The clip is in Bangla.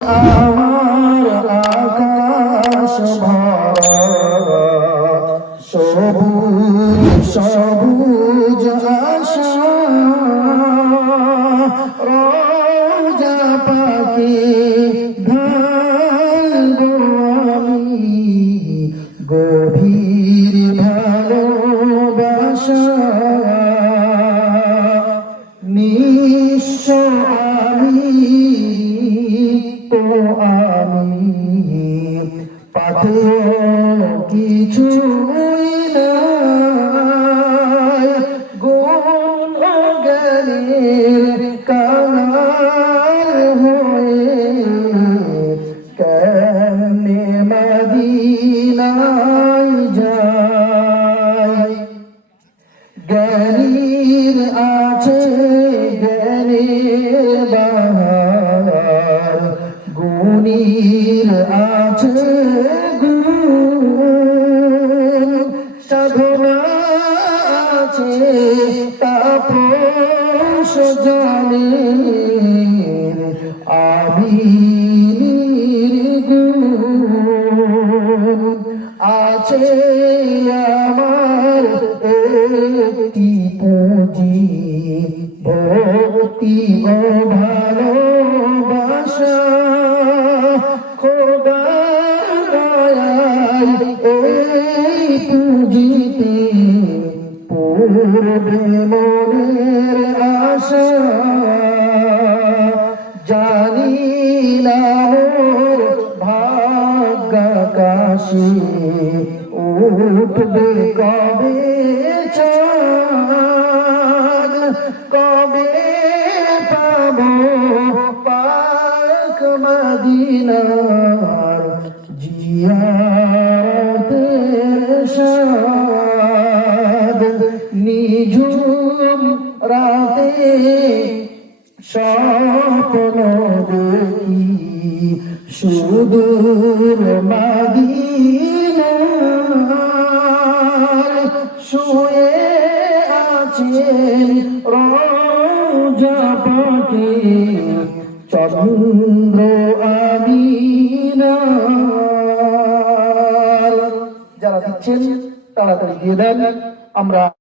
আমার আকাশ ভরা সবুজ সবুজ আশা রোজা পাখি আমি গভীর কিছুই গুণ জ্ঞানের কাঙাল হয়ে কেমনে মদিনায় যায়? জ্ঞানীর আছে জ্ঞানের বাহার, গুণীর আছে গুণ তাপস জানে আমি আছে আমার একটি পুঁজি ভক্তি খোদা এই পুঁজিতে পূর্বে মনের আশা জানি না মোর ভাগ্যাকাশে, উঠবে কবে চাঁদ? কবে পাব পাক মদিনার জিয়ারতের নিঝুম রাতে স্বপ্ন দেখি। সুদূর মাদিনার শুয়ে আছেন রোজাপতি। চন্দ্র আমিনার। যারা দিচ্ছেন, তাড়াতাড়ি দিয়ে দেন। আমরা